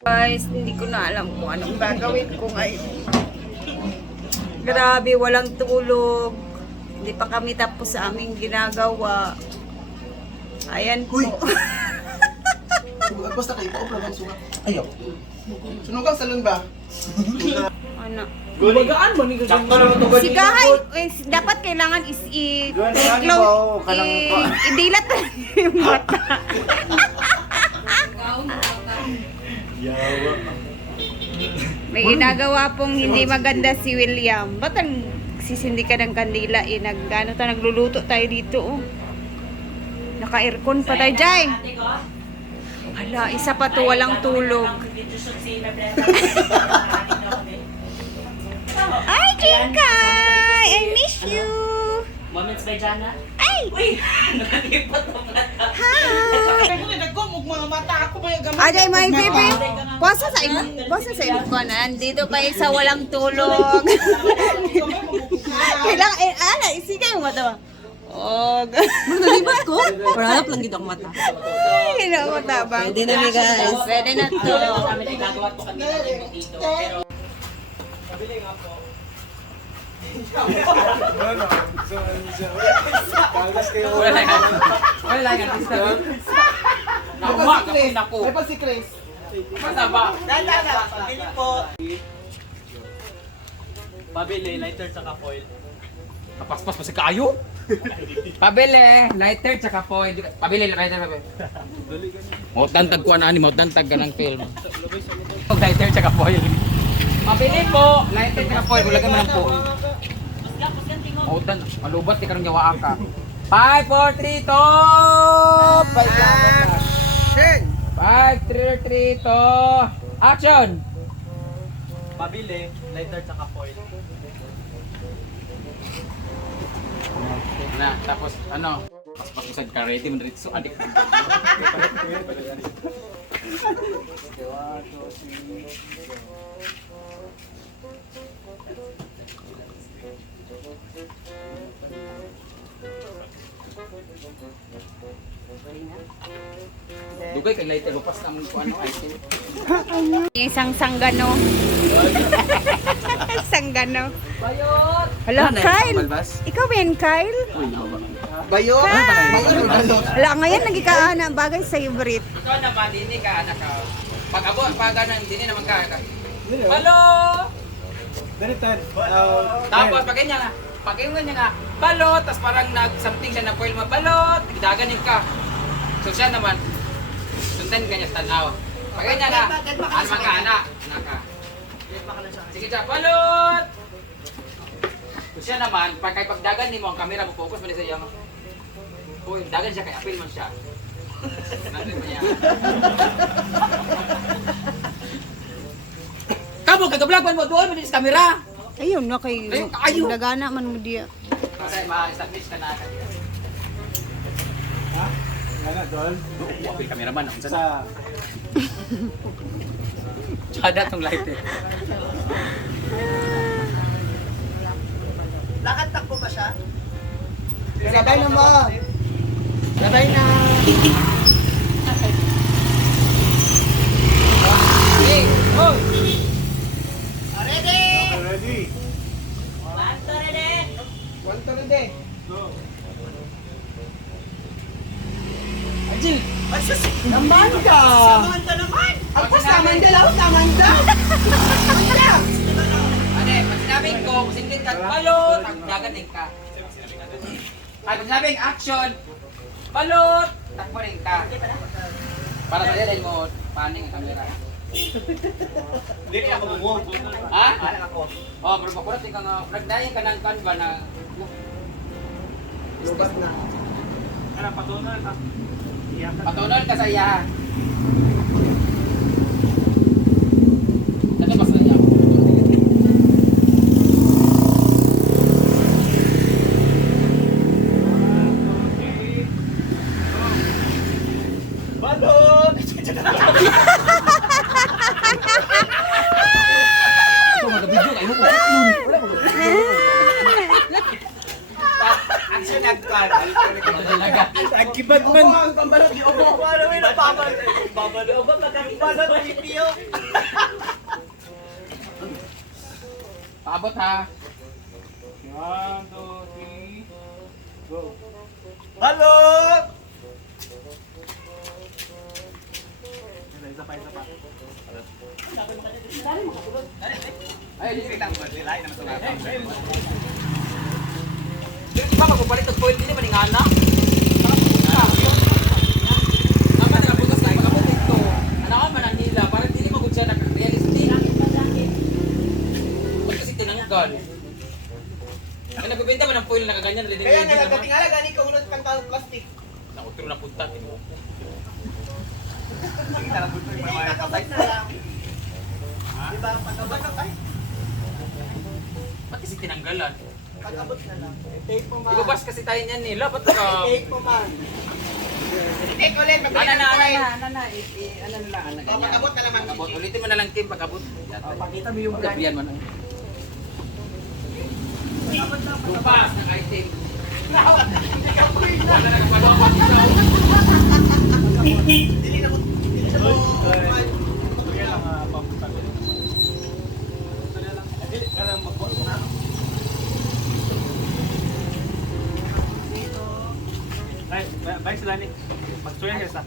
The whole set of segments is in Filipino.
Guys, hindi ko na alam kung anong gagawin ko ngayon. Grabe, walang tulog. Hindi pa kami tapos sa aming ginagawa. Ayan po. Basta kayo, ako lang sugat. Ayaw. Sunugang salon ba? Ano? Gumagaan mo ni Si Gahay, dapat kailangan i-dilat yung mata. May ginagawa pong hindi maganda si William. Ba't ang sisindi ka ng kandila? Nagluluto tayo dito. Oh. Naka-aircon pa tayo, Jai. Hala, isa pa to, walang tulog. Ay, Jinkay! I miss you! Moments by Jana? Ay! Uy! Nakalipat mo na ka. Hi! Nagkumog mga mata ako ba yung gamit? Ajay, my baby! Basta sa imo ko na. Dito pa sa walang tulog. Kailangan, isigay yung mata ba? Oh, Nalibat ko? Paralap lang gid ako mata. ay, hindi ako tabang. Pwede na mi guys. Pwede na to. Kami ay gagawa po kami ng dito. Pero wala nga. Nakuha kasi naku. Ay pa si Chris. Masaba. Pabili po. Pabili, lighter tsaka foil. Kapaspas pa si Kayo? Pabili, lighter tsaka foil. Pabili, lighter. Mautantag ko na ni, mautantag ka ng film. Lighter tsaka foil. Pabili po, lighter tsaka foil. Bulagay mo ng po. Mautan, malubat, di ka nang gawa ka. 5, 4, 3, to! 5, 4, 3, 2, action! Pabili, lighter tsaka foil. Na, tapos ano? Paspasusad ka, ready mo rin. So, adik. Dugay kay lighter, lupas naman ko ano item. Isang sanggano. Sanggano. Bayot! Hala, Kyle. Ikaw ba yan, Kyle? Bayo? Hala, ngayon nagkikaana bagay sa favorite. Ikaw naman, dini ka, anak ka. Pag abo, pag ganun, dini naman ka. Hello! Tapos, pag ganyan nga, pag ganyan nga, balot, tapos parang nag-something siya na foil mo, balot, nagdaganin ka. So siya naman, sundan ka niya sa tanaw. Pag ganyan nga, alman ka, anak. Sige siya, balot! So siya naman, pag kay pagdagan mo, ang camera mo, focus mo sa iyo. Uy, dagan siya, kay apil man siya. Nandun mo niya. Kamo, kagablagwan mo doon, manis camera. Ayun, na kay Ayun. nagana man mo diya. Kasi ma-establish ka na. Ha? Nga Dol? Apil cameraman, ako Sa... sa... Tsada tong light eh. Lakad takbo ba siya? Sabay na mo! Sabay na! Hey! Oh! Ready! Ready? One to ready! Ajil! Naman ka! Samanda naman! Ako samanda lang! Samanda! Ane, pag sinabing ko, kung sindin ka, balot! Gaganin ka. Ay, pag sinabing action, balot! Takbo rin ka. Para sa dahil mo, paning ang camera. Hindi ka ako bungo. Ha? Anak ako. Oh, pero makulat ka nga, nagdayan ka ng kanba na... Lubat na. Ano, patunan ka. Iyak ka. Patunon ka sa iya. Ano ba sa iya? Balot! Ito, mag-video kayo mo. Action nagkan. Ito talaga. Nagkibad man. Ang pambalot di ubo. Paano may napapal? Babalo. Ubo, magkakibalot. Pipiyo. Paabot ha. 1, 2, 3, go. Balot! Isa pa, isa pa. Ay, di lang mo. Lain naman sa iba magpapalit ng foil din naman yung anak. Naman nakapuntas tayo. Magabot ito. Anak ka man ang nila. Parang hindi magod siya nag-realistic. Ba't kasi tinanggal? Ay, nagbibenta man ng foil na kaganyan. Kaya nga, nagkatingala gani ka unod pang tawag plastic. Nakuturo na punta. Hindi, pagkabot na lang. Diba, pagkabot na tayo. Ba't kasi tinanggalan? Pagkabot na lang. Take mo man. Ibabas kasi tayo niyan nila. Ba't ka? Take mo man. Take ulit, magbalik ng coin. Ano na lang. O, pagkabot na naman. Pag-abot. Ulitin mo na lang, Kim. Pag-abot. Pakita mo yung brand. Gabihan mo na. Tupas ng item. Wala na kapalawat ikaw. Dili na mo. Dili na mo. Kaya lang papunta ko naman. Kaya lang magbuhat na. Ay, baik sila ni. Magsuya ka sa.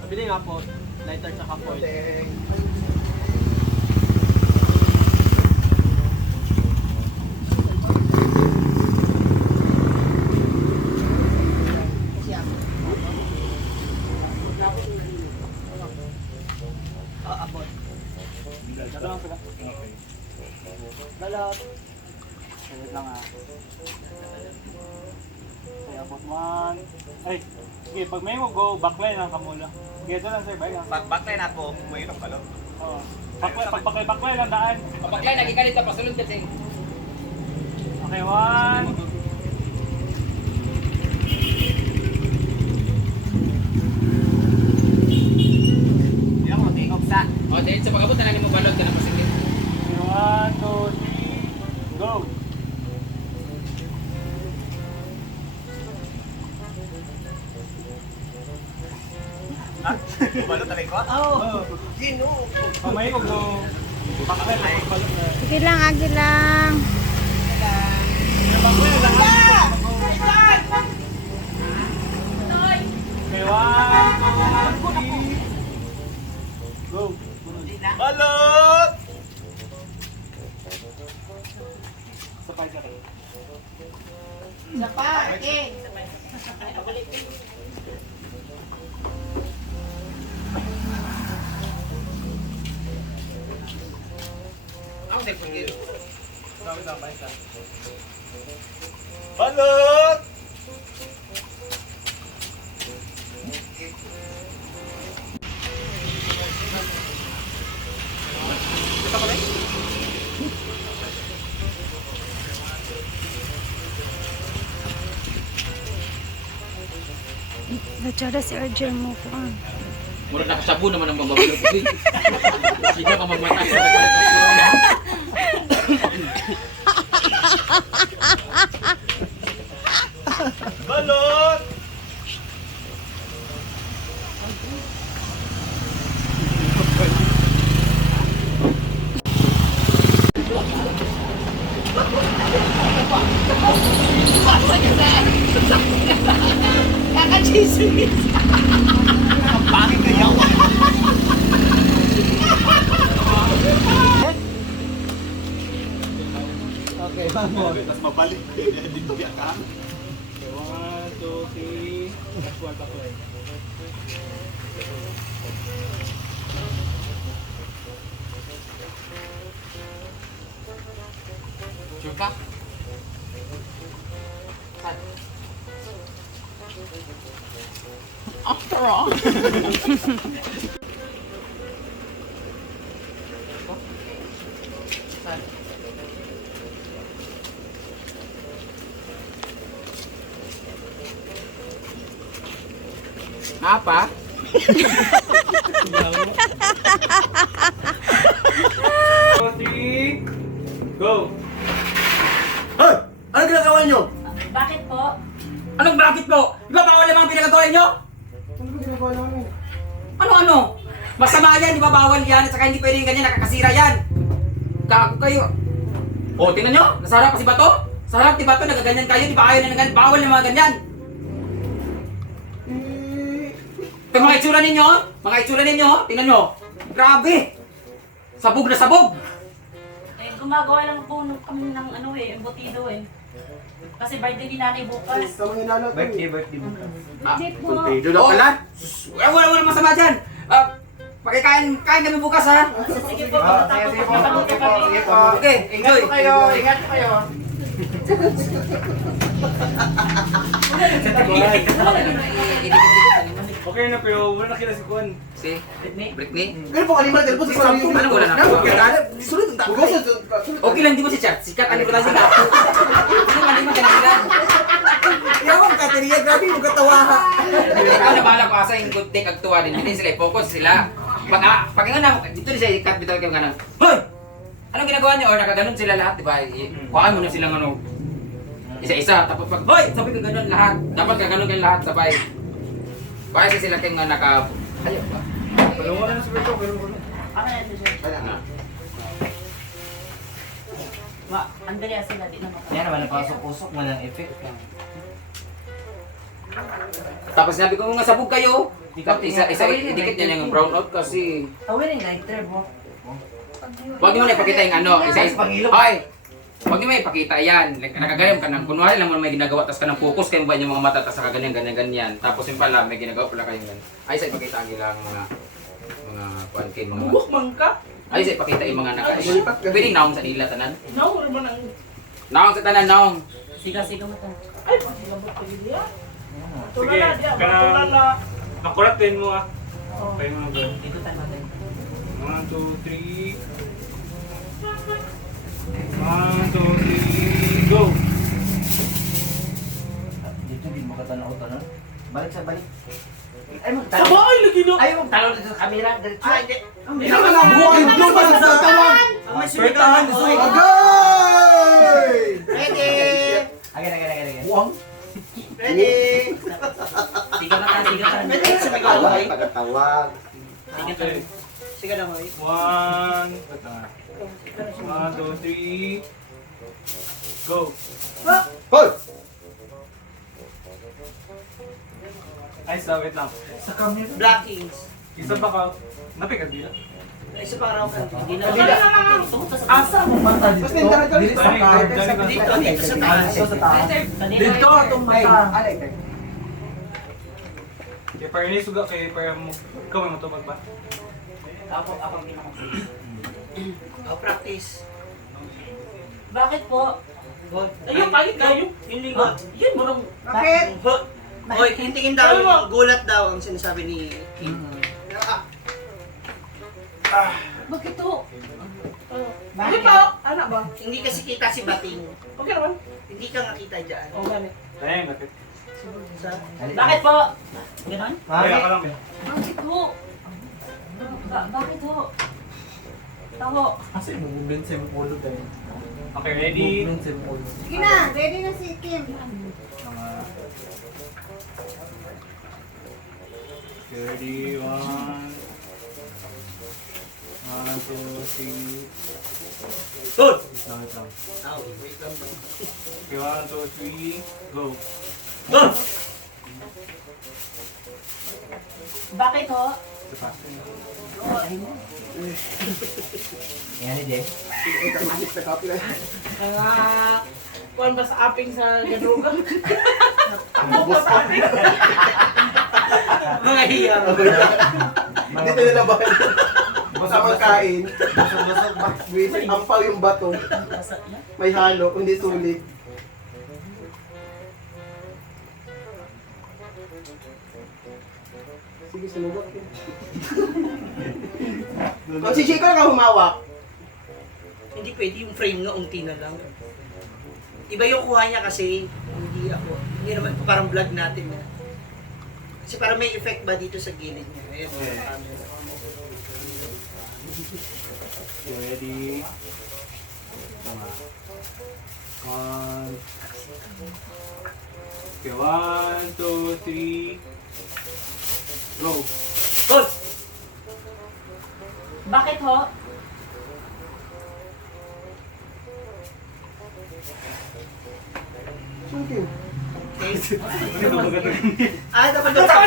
Pabili nga po. Lighter tsaka foil. Abot. Dito lang sila. Okay. Balot. Wait lang Okay, abot 1. Ay, sige, pag may mo go, backline lang kamula. Sige, doon lang sir, bye. Backline ako, may ng balot. Oo. Backline lang daan. Papaklay, nagikalit ka. Pasulod ka, Sing. Okay, 1. Hindi ako mag-take off sa. O, dahil sa pag-abot na lang mo balot ka na pasigit. 1, 2, 3, go! Balot na ko? Oo. Gino. Pamay ko go. Backline lang, balot na. Sige lang, agi lang. Backline lang. Okay, 1, 2, 3, go! Balot! Sabay ka rin. Isa pa, okay. Ako din po gino. Balot! Natsara si RJ mo ko. Mura nakasabu naman ang bababalot. Hindi ka mamatay sa nagkalit. Balot! Kaka-chismis! Ang pangit na yawa! Okay, vamos. Tapos mabalik. Hindi biya ka. 1, 2, 3, actual backline. Sure ka? Saan? After all. Saan? Apa? Go, 3, go! Hoy! Ano ginagawa nyo? Bakit po? Anong bakit po? Di ba bawal naman ang pinagagawa nyo? Ano ba ginagawa namin? Ano? Masama yan, di ba bawal yan? At saka hindi pwedeng ganyan, nakakasira yan. Gago kayo. O, tingnan nyo, nasa harap pa si Bato. Sa harap ni Bato, nagaganyan kayo, di ba ayaw na ganyan? Bawal na mga ganyan. Ito mga itsura ninyo, tingnan nyo. Grabe. Sabog na sabog. Eh, gumagawa lang po kami ng ano eh, embutido eh. Kasi birthday ni nanay bukas. Sa mga inalo to. Birthday mo ka. Birthday po. Doon oh, pala. Wala masama dyan. Pakikain kami bukas ha. Sige po, pagkatapos magpapaluto kami. Okay, enjoy. Ingat po kayo. Okay na, pero wala na kila si Kuan. Si Britney. Pero po kanima telepon sa sarili. Ano wala na? Sulit ang Bukas Okay lang, di mo si Chat. Sikat ang liputan sila. Hindi mo kanila. Yawan ka teriya grabe mo katawaha. Ikaw na bahala ko asa yung good take ang tuwa din. Hindi sila i-focus sila. Pag nga na, dito na siya ikat bitaw kayo nga nang, hoy! Anong ginagawa niyo? Or nakaganon sila lahat, di ba? Kuhaan mo na silang ano. Isa-isa. Tapos pag, hoy! Sabi ka ganon lahat. Dapat kaganon kayo lahat sabay. Kaya sila kayong nga naka... Ayaw ba? Palungan na sa Berto, pero wala. Ano yan ito siya? Ano? Andrea sila, di naman. Yan, walang pasok-usok, walang effect. Tapos sabi ko nga sabog kayo. Tapos isa idikit niya yung brown out kasi... Tawin yung lighter mo. Huwag niyo na ipakita yung ano. Isa hoy! Huwag niyo may ipakita yan. Like, nakaganim ka ng kunwari lang mo may ginagawa tapos ka ng focus kayo ba yung mga mata tapos nakaganyan. Tapos yung pala may ginagawa pala kayong ganyan. Ay sa ipakita ang ilang mga kuan kay mga Bugok man ka? ay sa ipakita yung mga naka pwedeng naong sa nila tanan. Naur man ang... Naong sa tanan naong. Siga-siga mo to. Ay, pasilabot ka gili ah. Sige, Tulala diya, kanang tulala. nakulat din mo ah. Okay mga good. Dito tayo natin. 1, 2, 3. 1, 2, 3, go! Dito, di mo katanaw-tanaw. Balik sa balik. Ay, Sa magtalo. bahay lagi no? Ay, magtalo dito sa camera. Diretso. Hindi naman ang buhay blue pa sa tawag. Bertahan, Agay! Ready! Agad. Buwang. Siga na tayo, siga tayo. Tagatawag. Okay. Siga na mo eh. 1, 2, 3, go! Hoy! Ay, wait lang. Sa camera. Blackings. Isa pa ka. Napikat dito. Isa pa raw ka. Hindi na. Asa mo mata dito? Mas tindahan ka rin. Dito sa camera. Dito sa taas. Dito sa taas. Dito, itong Ay, mata. alay. Kaya parang nisuga kay parang mo. Ikaw may matubag ba? Ako ang pinaka. Practice. Bakit po? Ayun, kayo. Yung lingkod. Yun, marong... Bakit? Hoy, hintingin daw yung gulat daw ang sinasabi ni Kim. Bakit to? Bakit pa? Anak ba? Hindi kasi kita si Bating. Okay naman. Hindi ka nga kita dyan. O, gani. Ayun, napit. Bakit po? Ganon? Kaya ka lang eh. Bakit po? Bakit po? Tawo. Kasi movement sa ulo tayo. Okay, ready? Movement sa ulo. Sige na, ready na si Kim. Ready, 1, 2, 3. Good! Wait lang. Wait lang. Okay, 1, 2, 3, go! Good! Bakit ho? Isa pa. Yan ni Jeff. Mga... Kuhan ba sa aping sa gadruga? Mga hiya. Dito nila ba? Sa magkain. Busog-busog ba? Ampaw yung bato. May halo, hindi sulit. Sige, sumubok yun. Kung si Chico na humawak, Hindi pwede yung frame nga unti na lang. Iba yung kuha niya kasi hindi ako. Hindi naman parang vlog natin. Kasi parang may effect ba dito sa gilid niya. Ayan. Ready? Tama. 1, Okay, 1, 2, 3. Go. Good! Bakit ho? Dapat doon sa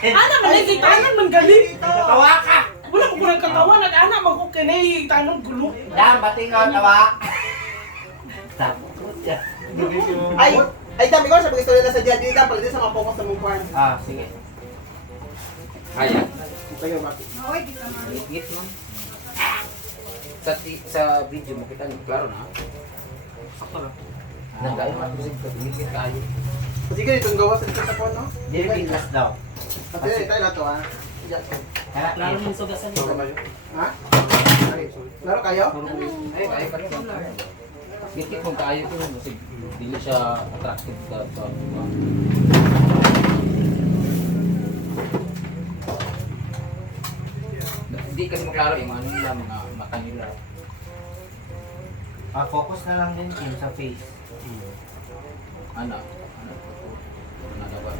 Ana, malagi tanan man galing. Tawa ka! Wala ko kurang katawa, nag-ana, magkukinay, tanan gulo. Dam, batingon, tawa. Ay, dami ko sa pag-istorya na sa diyan. Dili ka, pala sa mga focus sa mong kwan. Ah, sige. Kaya. Tayo, Maki. Git mo. Sa video mo kita klaro na. Sakto lang. Nagkain mo sa pinigit kayo. Sige, itong gawa sa dito sa kwan, no? Jeremy last daw. Kasi tayo na to, ha? Lalo mong sugasan Laro kayo? Ha? Laro kayo? Ay, pa rin. Git mo kayo ko kasi dili siya attractive sa Hindi kasi maklaro yung ano nila, mga mata nila. Ah, focus na lang din Kim sa face. Ano dapat.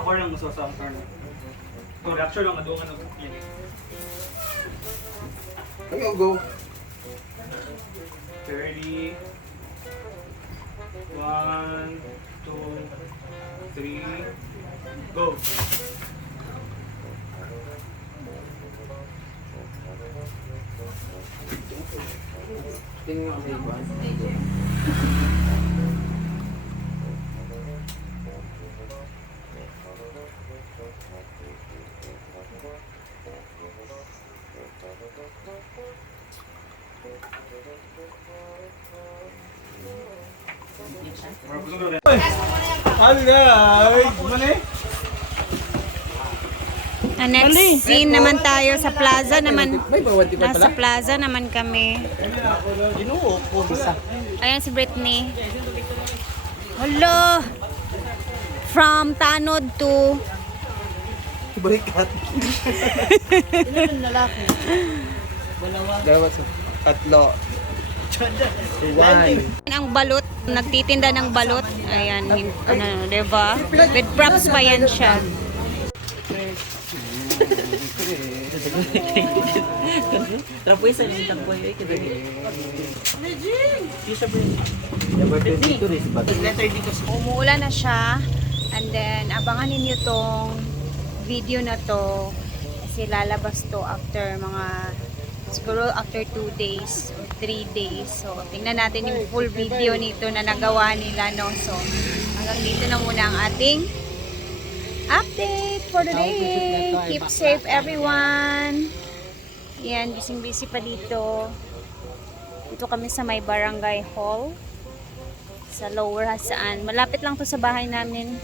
Ako lang gusto sa ang turn. Kung capture lang, adungan ako. Yan. Kayo, go. 30. 1, 2, 3. Go. Tingnan mo ang iba. Next scene naman tayo sa plaza naman. Nasa plaza naman kami. Ayan si Britney. Hello! From Tanod to... Balikat. Dalawa sa tatlo. One. Ang balot, nagtitinda ng balot. Ayan, ano, diba? With props pa yan siya. Trapuesa ni Takboy ay kita. letter dito sa Umuulan na siya. And then, abangan ninyo tong video na to. Kasi lalabas to after mga, siguro after 2 days or 3 days. So, tingnan natin yung full video nito na nagawa nila, no? So, hanggang dito na muna ang ating update for the day. Keep safe, everyone. Yan, busy pa dito. Dito kami sa may barangay hall. Sa Lower Hasaan. Malapit lang to sa bahay namin.